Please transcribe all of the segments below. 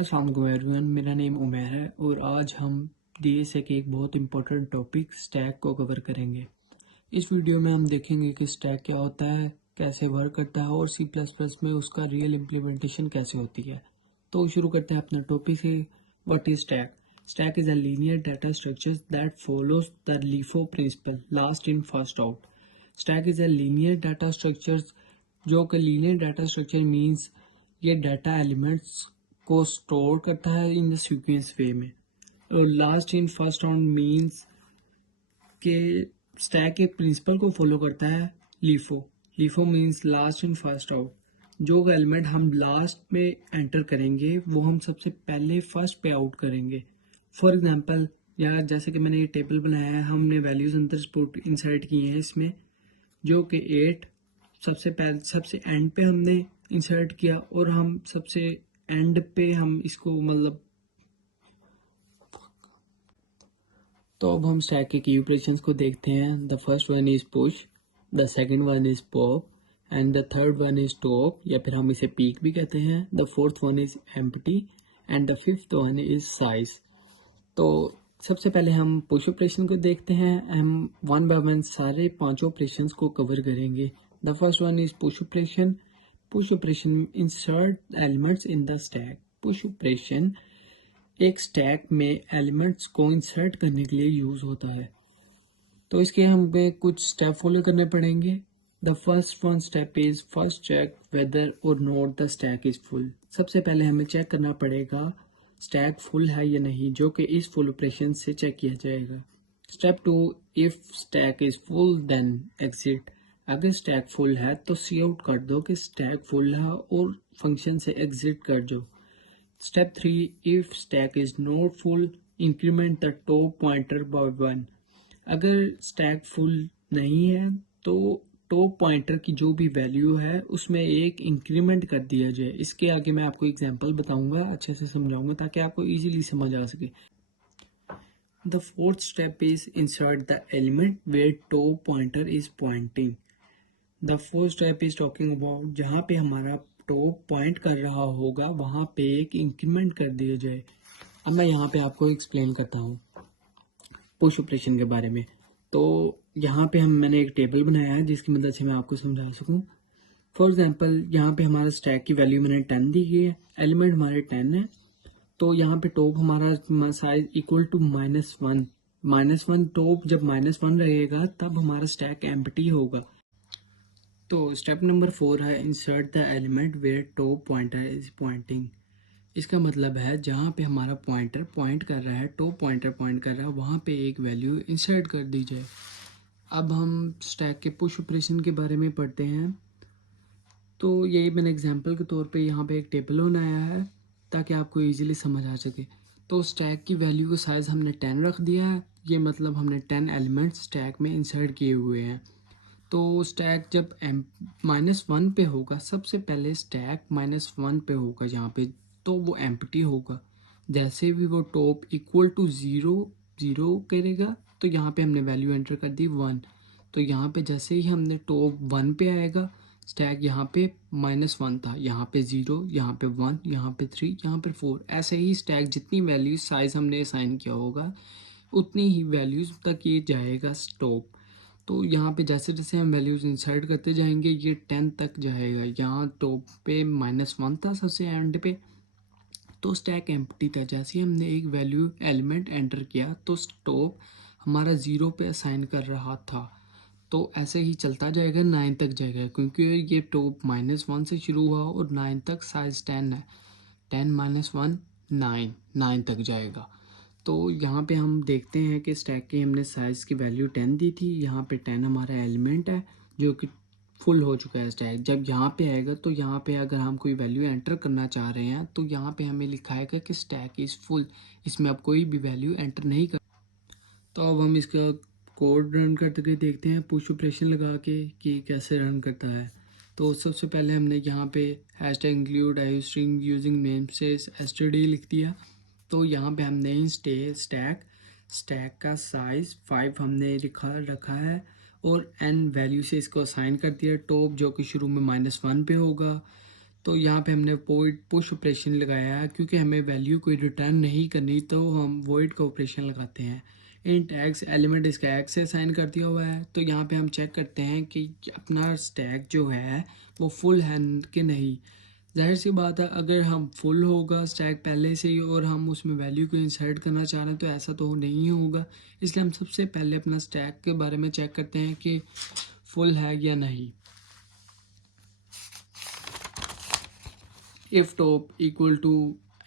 अस्सलाम वालेकुम एवरीवन, मेरा नेम उमैर है और आज हम डीएसए के एक बहुत इंपॉर्टेंट टॉपिक स्टैक को कवर करेंगे। इस वीडियो में हम देखेंगे कि स्टैक क्या होता है, कैसे वर्क करता है और सी प्लस प्लस में उसका रियल इम्प्लीमेंटेशन कैसे होती है। तो शुरू करते हैं अपना टॉपिक से। What is stack? Stack is a linear data structure that follows the LIFO principle, last in first out. Stack is a linear data structure, जो कि लीनियर डाटा स्ट्रक्चर मीन्स ये डाटा एलिमेंट्स को store करता है in the sequence way में। और last in first round means के stack एक प्रिंसिपल को फॉलो करता है, LIFO. LIFO means last in first out. जो एलिमेंट हम लास्ट में एंटर करेंगे वो हम सबसे पहले फर्स्ट पे आउट करेंगे। फॉर एग्जांपल, यार जैसे कि मैंने ये टेबल बनाया है, हमने वैल्यूज अंदर इंसर्ट किए हैं इसमें, जो कि 8 सबसे एंड पे हमने इंसर्ट किया और हम सबसे एंड पे हम इसको मतलब। तो अब हम स्टैक के की ऑपरेशंस को देखते हैं। The first one is push, the second one is pop and the third one is top, या फिर हम इसे पीक भी कहते हैं। The fourth one is empty and the fifth one is size. तो सबसे पहले हम पुश ऑपरेशन को देखते हैं। हम वन बाय वन सारे पांचों ऑपरेशंस को कवर करेंगे। The first one is push operation. Push operation insert elements in the stack. Push operation एक स्टैक में एलिमेंट्स को इंसर्ट करने के लिए यूज होता है। तो इसके हमें कुछ स्टेप फॉलो करने पड़ेंगे। The first one step is first check whether और not the stack is full. सबसे पहले हमें चेक करना पड़ेगा स्टैक फुल है या नहीं, जो कि इस फुल ऑपरेशन से चेक किया जाएगा। Step 2, if stack is full then exit. अगर स्टैक फुल है तो सी आउट कर दो कि स्टैक फुल है और फंक्शन से एग्जिट कर दो। Step 3, if stack is not full, increment the top pointer by 1। अगर stack full नहीं है तो टॉप पॉइंटर की जो भी वैल्यू है उसमें एक इंक्रीमेंट कर दिया जाए। इसके आगे मैं आपको एग्जांपल बताऊंगा, अच्छे से समझाऊंगा ताकि आपको इजीली समझ आ सके। The fourth step is insert the element where top pointer is pointing. The fourth step is talking about जहाँ पे हमारा टॉप पॉइंट कर रहा होगा वहाँ पे एक इंक्रीमेंट कर दिया जाए। अब मैं यहाँ पे आपको एक्सप्लेन करता हूँ पुश ऑपरेशन के बारे में। तो यहाँ पे मैंने एक टेबल बनाया है जिसकी मदद से मैं आपको समझा सकूँ। फॉर एग्जांपल, यहाँ पे हमारा स्टैक की वैल्यू मैंने 10 दी गई है, एलिमेंट हमारे 10 है। तो यहाँ पे टॉप हमारा साइज इक्वल टू -1। -1 टॉप जब -1 रहेगा तब हमारा स्टैक एम्प्टी होगा। तो स्टेप नंबर 4 है insert the element where top pointer is pointing. इसका मतलब है जहाँ पे हमारा पॉइंटर पॉइंट कर रहा है, टॉप पॉइंटर पॉइंट कर रहा है, वहाँ पे एक वैल्यू इंसर्ट कर दी जाए। अब हम स्टैक के पुश ऑपरेशन के बारे में पढ़ते हैं। तो यही मैंने एग्जांपल के तौर पे यहाँ पे एक टेबल बनाया है ताकि आपको इजीली समझ आ सके। तो स्टैक की वैल्यू का साइज़ हमने 10 रख दिया है, ये मतलब हमने 10 एलिमेंट्स स्टैक में इंसर्ट किए हुए हैं। तो स्टैक जब -1 पे होगा, सबसे पहले स्टैक -1 पे होगा यहाँ पे, तो वो एम्प्टी होगा। जैसे भी वो टॉप इक्वल टू ज़ीरो करेगा तो यहाँ पे हमने वैल्यू एंटर कर दी 1। तो यहाँ पे जैसे ही हमने टॉप 1 पे आएगा, स्टैक यहाँ पे -1 था, यहाँ पे 0, यहाँ पे 1, यहाँ पे 3, यहाँ पे 4। ऐसे ही स्टैक जितनी वैल्यूज साइज हमने असाइन किया होगा उतनी ही वैल्यूज तक ये जाएगा टॉप। तो यहाँ पे जैसे जैसे हम वैल्यूज़ इंसर्ट करते जाएंगे ये 10 तक जाएगा। यहाँ टॉप पे -1 था सबसे एंड पे, तो स्टैक एम्प्टी था। जैसे ही हमने एक वैल्यू एलिमेंट एंटर किया तो टॉप हमारा 0 पे असाइन कर रहा था। तो ऐसे ही चलता जाएगा, 9 तक जाएगा, क्योंकि ये टॉप -1 से शुरू हुआ और 9 तक साइज 10 है। 10 -1 9, 9 तक जाएगा। तो यहाँ पे हम देखते हैं कि स्टैक की हमने साइज़ की वैल्यू 10 दी थी, यहाँ पे 10 हमारा एलिमेंट है जो कि फुल हो चुका है स्टैक। जब यहाँ पे आएगा तो यहाँ पे अगर हम कोई वैल्यू एंटर करना चाह रहे हैं तो यहाँ पे हमें लिखाएगा कि स्टैक इज़ फुल, इसमें अब कोई भी वैल्यू एंटर नहीं कर। तो अब हम इसका कोड रन करते हुए देखते हैं पुश ऑपरेशन लगा के कि कैसे रन करता है। तो सबसे पहले हमने यहाँ पे हैशटैग इंक्लूड आई स्ट्रिंग यूजिंग नेम से एसटीडी लिख दिया। तो यहाँ पे हमने स्टैक का साइज़ 5 हमने रखा है और n वैल्यू से इसको असाइन कर दिया। टॉप जो कि शुरू में -1 पे होगा, तो यहाँ पे हमने पुश ऑपरेशन लगाया है, क्योंकि हमें वैल्यू कोई रिटर्न नहीं करनी तो हम वॉइड का ऑपरेशन लगाते हैं। इंट एक्स एलिमेंट इसका एक्स से असाइन कर दिया हुआ है, तो यहाँ पे हम चेक करते हैं कि अपना स्टैक जो है वो फुल है कि नहीं। जाहिर सी बात है, अगर हम फुल होगा स्टैक पहले से ही और हम उसमें वैल्यू को इंसर्ट करना चाह रहे हैं तो ऐसा तो नहीं होगा। इसलिए हम सबसे पहले अपना स्टैक के बारे में चेक करते हैं कि फुल है या नहीं। If top equal to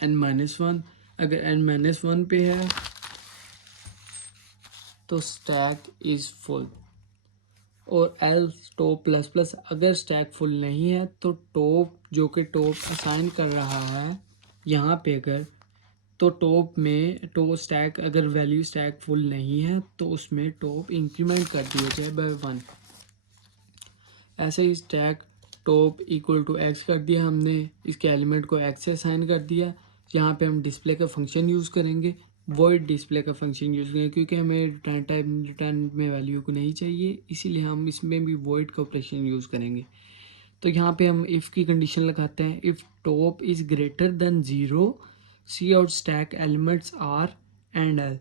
n-1, अगर n-1 पे है तो स्टैक इज़ फुल, और एल्स टॉप प्लस प्लस अगर स्टैक फुल नहीं है तो टॉप जो कि टॉप असाइन कर रहा है यहाँ पे अगर, तो टॉप में टॉप स्टैक अगर वैल्यू स्टैक फुल नहीं है तो उसमें टॉप इंक्रीमेंट कर दिया जाए बाय 1। ऐसे ही stack top equal to X कर दिया हमने, इसके एलिमेंट को एक्स से असाइन कर दिया। यहाँ पे हम डिस्प्ले का फंक्शन यूज़ करेंगे, वॉइड डिस्प्ले का फंक्शन यूज़ करेंगे, क्योंकि हमें रिटर्न में वैल्यू को नहीं चाहिए, इसीलिए हम इसमें भी वॉइड का ऑपरेशन यूज़ करेंगे। तो यहाँ पे हम इफ़ की कंडीशन लगाते हैं, if top is greater than 0 C out stack elements are endl.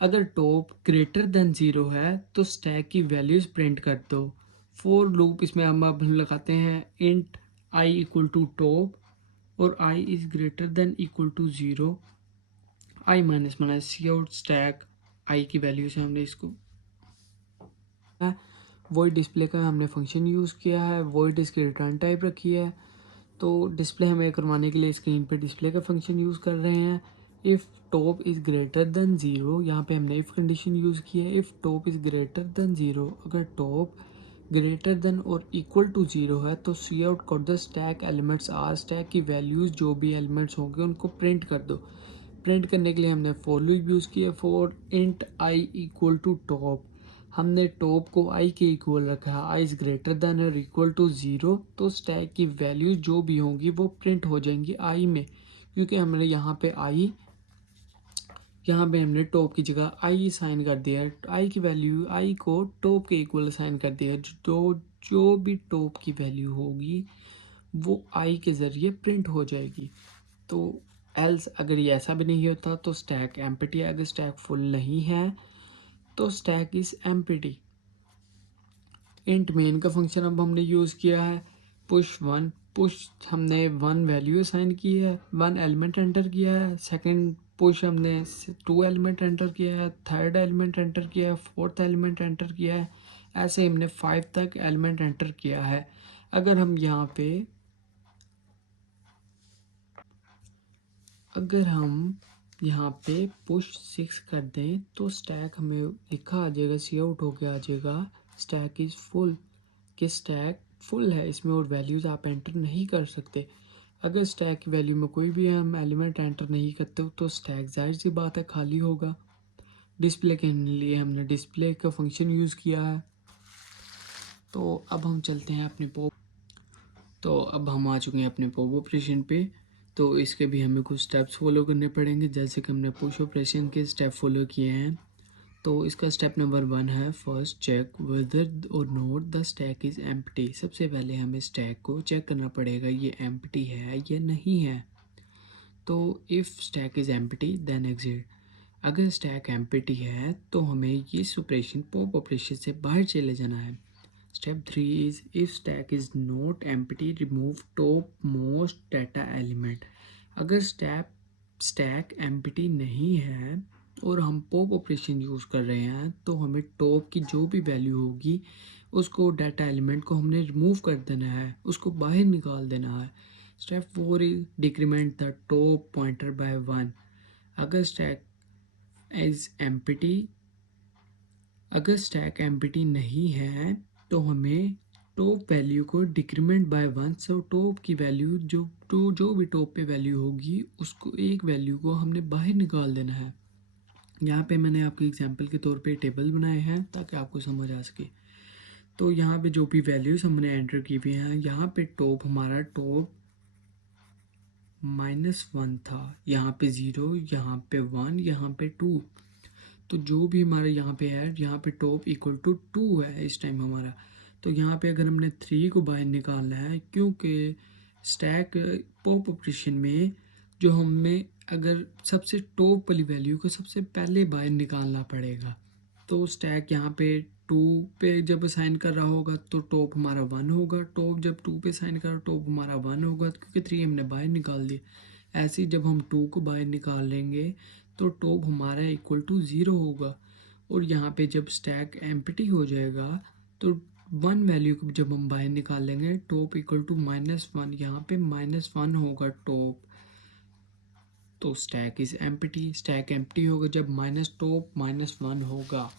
अगर टॉप ग्रेटर देन 0 है तो स्टैक की वैल्यूज़ प्रिंट कर दो। फॉर लूप इसमें हम अब लगाते हैं int I equal to top और I is greater than equal to 0, I minus C out stack I की वैल्यू से हमने इसको वॉइड डिस्प्ले का हमने फंक्शन यूज़ किया है, वॉइड इसकी रिटर्न टाइप रखी है। तो डिस्प्ले हमें करवाने के लिए स्क्रीन पे डिस्प्ले का फंक्शन यूज़ कर रहे हैं। If top is greater than 0, यहाँ पे हमने इफ़ कंडीशन यूज़ की है। If top is greater than 0, अगर टॉप ग्रेटर देन और इक्वल टू 0 है तो सी आउट कर दो स्टैक एलिमेंट्स आर, स्टैक की वैल्यूज़ जो भी एलिमेंट्स होंगे उनको प्रिंट कर दो। प्रिंट करने के लिए हमने फॉर लूप यूज़ किया। For int I equal to top, हमने टॉप को आई के इक्वल रखा है, आई इज़ ग्रेटर देन और इक्वल टू 0, तो स्टैक की वैल्यू जो भी होंगी वो प्रिंट हो जाएंगी आई में, क्योंकि हमने यहाँ पे हमने टॉप की जगह आई साइन कर दिया है। आई की वैल्यू आई को टॉप के इक्वल साइन कर दिया है, जो भी टॉप की वैल्यू होगी वो आई के ज़रिए प्रिंट हो जाएगी। तो एल्स अगर ये ऐसा भी नहीं होता तो स्टैक एम्प्टी है, अगर स्टैक फुल नहीं है तो stack is empty. Int main का फंक्शन अब हमने यूज़ किया है पुश 1। पुश हमने 1 वैल्यू असाइन की है, 1 एलिमेंट एंटर किया है। सेकंड पुश हमने 2 एलिमेंट एंटर किया है, थर्ड एलिमेंट एंटर किया है, फोर्थ एलिमेंट एंटर किया है, ऐसे हमने 5 तक एलिमेंट एंटर किया है। अगर हम यहाँ पे पुश 6 कर दें तो स्टैक हमें लिखा आ जाएगा, सी आउट होके आ जाएगा स्टैक इज़ फुल, कि स्टैक फुल है, इसमें और वैल्यूज़ आप एंटर नहीं कर सकते। अगर स्टैक की वैल्यू में कोई भी हम एलिमेंट एंटर नहीं करते तो स्टैक जाहिर सी बात है खाली होगा। डिस्प्ले के लिए हमने डिस्प्ले का फंक्शन यूज़ किया है। तो अब हम चलते हैं अपने पॉप तो अब हम आ चुके हैं अपने पॉप ऑपरेशन पे। तो इसके भी हमें कुछ स्टेप्स फॉलो करने पड़ेंगे, जैसे कि हमने पुश ऑपरेशन के स्टेप फॉलो किए हैं। तो इसका स्टेप नंबर 1 है फर्स्ट चेक वेदर और note the stack is empty. सबसे पहले हमें स्टैक को चेक करना पड़ेगा ये एम्प्टी है या नहीं है। तो if stack is empty then exit. अगर स्टैक एम्प्टी है तो हमें इस ऑपरेशन पॉप ऑपरेशन से बाहर चले जाना है। Step 3 is if stack is not empty remove top most data element. अगर स्टैक एम्प्टी नहीं है और हम पॉप ऑपरेशन यूज़ कर रहे हैं तो हमें टॉप की जो भी वैल्यू होगी उसको डाटा एलिमेंट को हमने रिमूव कर देना है, उसको बाहर निकाल देना है। Step 4 is decrement the top pointer by 1। अगर स्टैक इज एम्प्टी अगर स्टैक एम्प्टी नहीं है तो हमें टॉप वैल्यू को डिक्रीमेंट बाय 1, सो टॉप की वैल्यू जो भी टॉप पे वैल्यू होगी उसको एक वैल्यू को हमने बाहर निकाल देना है। यहाँ पे मैंने आपके एग्जांपल के तौर पे टेबल बनाए हैं ताकि आपको समझ आ सके। तो यहाँ पे जो भी वैल्यूज़ हमने एंटर की हुई हैं, यहाँ पे टॉप हमारा टॉप -1 था, यहाँ पे 0, यहाँ पे 1, यहाँ पे 2। तो जो भी हमारा यहाँ पे है, यहाँ पे टॉप इक्वल टू 2 है इस टाइम हमारा। तो यहाँ पे अगर हमने 3 को बाहर निकालना है, क्योंकि स्टैक पॉप ऑपरेशन में जो हमें अगर सबसे टॉप वाली वैल्यू को सबसे पहले बाहर निकालना पड़ेगा। तो स्टैक यहाँ पे 2 पे जब असाइन कर रहा होगा तो टॉप हमारा 1 होगा, टॉप जब 2 पे असाइन कर टॉप हमारा 1 होगा क्योंकि 3 हमने बाहर निकाल दिया। ऐसे ही जब हम 2 को बाहर निकाल लेंगे तो टॉप हमारा इक्वल टू 0 होगा। और यहाँ पे जब स्टैक एम्प्टी हो जाएगा तो 1 वैल्यू को जब हम बाहर निकाल लेंगे टॉप इक्वल टू -1, यहाँ पे -1 होगा टॉप। तो stack is empty, stack empty होगा जब माइनस टॉप -1 होगा।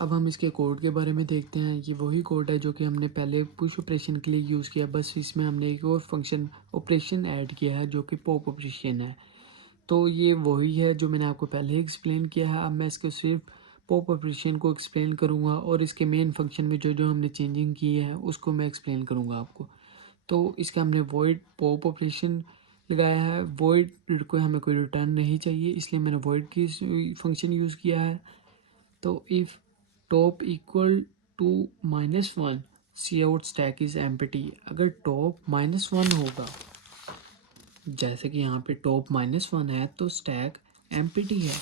अब हम इसके कोड के बारे में देखते हैं। ये वही कोड है जो कि हमने पहले पुश ऑपरेशन के लिए यूज़ किया, बस इसमें हमने एक और फंक्शन ऑपरेशन ऐड किया है जो कि पॉप ऑपरेशन है। तो ये वही है जो मैंने आपको पहले एक्सप्लेन किया है। अब मैं इसको सिर्फ पॉप ऑपरेशन को एक्सप्लेन करूँगा और इसके मेन फंक्शन में जो जो हमने चेंजिंग की है उसको मैं एक्सप्लेन करूँगा आपको। तो इसका हमने वॉइड पॉप ऑपरेशन लगाया है। वॉइड को हमें कोई रिटर्न नहीं चाहिए, इसलिए मैंने वॉइड की फंक्शन यूज़ किया है। तो if top equal to -1 C out stack is empty. अगर टॉप -1 होगा, जैसे कि यहाँ पे टॉप -1 है तो स्टैक एम्प्टी है।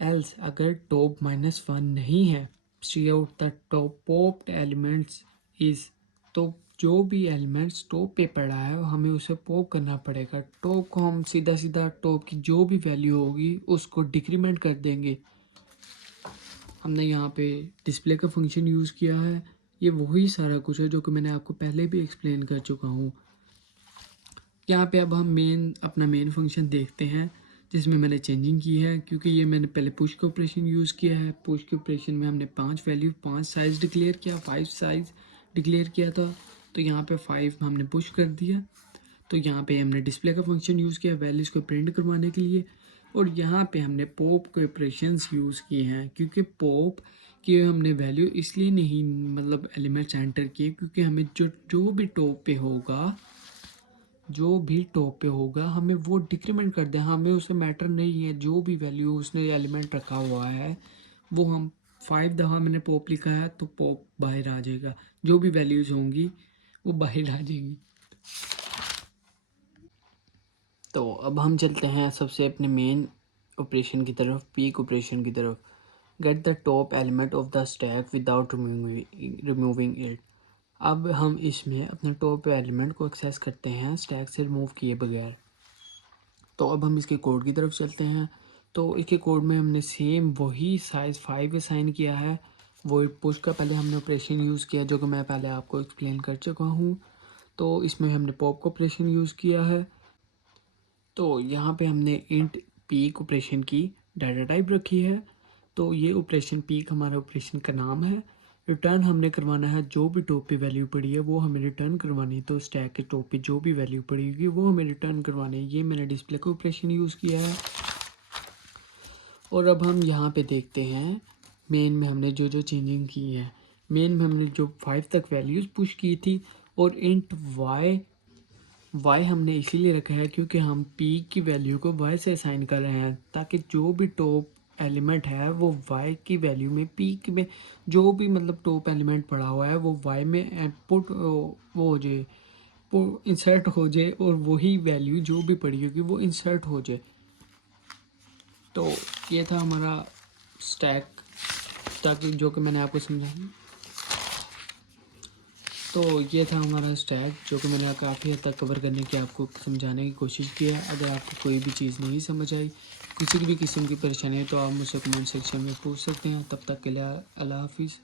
एल्स अगर टॉप -1 नहीं है, C out the top popped elements is, तो जो भी एलिमेंट्स टॉप पे पड़ा है हमें उसे पॉप करना पड़ेगा। टॉप को हम सीधा सीधा टॉप की जो भी वैल्यू होगी उसको डिक्रीमेंट कर देंगे। हमने यहाँ पे डिस्प्ले का फंक्शन यूज़ किया है। ये वही सारा कुछ है जो कि मैंने आपको पहले भी एक्सप्लेन कर चुका हूँ। यहाँ पे अब हम अपना मेन फंक्शन देखते हैं जिसमें मैंने चेंजिंग की है, क्योंकि ये मैंने पहले पुश के ऑपरेशन यूज़ किया है। पुश के ऑपरेशन में हमने 5 वैल्यू 5 साइज़ डिक्लेयर किया, 5 साइज़ डिक्लेयर किया था। तो यहाँ पे 5 हमने पुश कर दिया। तो यहाँ पे हमने डिस्प्ले का फंक्शन यूज़ किया वैल्यूज़ को प्रिंट करवाने के लिए। और यहाँ पे हमने पॉप के ऑपरेशंस यूज़ किए हैं, क्योंकि पॉप की हमने वैल्यू इसलिए नहीं मतलब एलिमेंट्स एंटर किए क्योंकि हमें जो भी टॉप पे होगा हमें वो डिक्रीमेंट कर दें। हमें उसे मैटर नहीं है, जो भी वैल्यू उसने एलिमेंट रखा हुआ है वो हम 5 दफ़ा मैंने पॉप लिखा है तो पॉप बाहर आ जाएगा, जो भी वैल्यूज़ होंगी वो बाहर आ जाएंगी। तो अब हम चलते हैं सबसे अपने मेन ऑपरेशन की तरफ, पीक ऑपरेशन की तरफ। Get the top element of the stack without removing it. अब हम इसमें अपने टॉप एलिमेंट को एक्सेस करते हैं स्टैक से रिमूव किए बगैर। तो अब हम इसके कोड की तरफ चलते हैं। तो इसके कोड में हमने सेम वही साइज़ 5 असाइन किया है। वो पुश का पहले हमने ऑपरेशन यूज़ किया जो कि मैं पहले आपको एक्सप्लेन कर चुका हूँ। तो इसमें हमने पॉप का ऑपरेशन यूज़ किया है। तो यहाँ पे हमने इंट पीक ऑपरेशन की डाटा टाइप रखी है। तो ये ऑपरेशन पीक हमारा ऑपरेशन का नाम है। रिटर्न हमने करवाना है जो भी टॉप पे वैल्यू पड़ी है वो हमें रिटर्न करवानी है। तो स्टैक के टॉप पे जो भी वैल्यू पड़ी होगी वो हमें रिटर्न करवानी है। ये मैंने डिस्प्ले का ऑपरेशन यूज़ किया है। और अब हम यहाँ पे देखते हैं मेन में हमने जो जो चेंजिंग की है। मेन में हमने जो 5 तक वैल्यूज़ पुश की थी और इंट वाई हमने इसीलिए रखा है क्योंकि हम पी की वैल्यू को वाई से असाइन कर रहे हैं, ताकि जो भी टॉप एलिमेंट है वो वाई की वैल्यू में पी में जो भी मतलब टॉप एलिमेंट पड़ा हुआ है वो वाई में पुट वो हो जाए, इंसर्ट हो जाए और वही वैल्यू जो भी पड़ी होगी वो इंसर्ट हो जाए। तो ये था हमारा स्टैक, ताकि जो कि मैंने आपको समझाया। तो ये था हमारा स्टैक जो कि मैंने काफ़ी हद तक कवर करने की आपको समझाने की कोशिश की है। अगर आपको कोई भी चीज़ नहीं समझ आई, किसी भी किस्म की परेशानी है तो आप मुझसे कमेंट सेक्शन में पूछ सकते हैं। तब तक के लिए अल्लाह हाफिज़।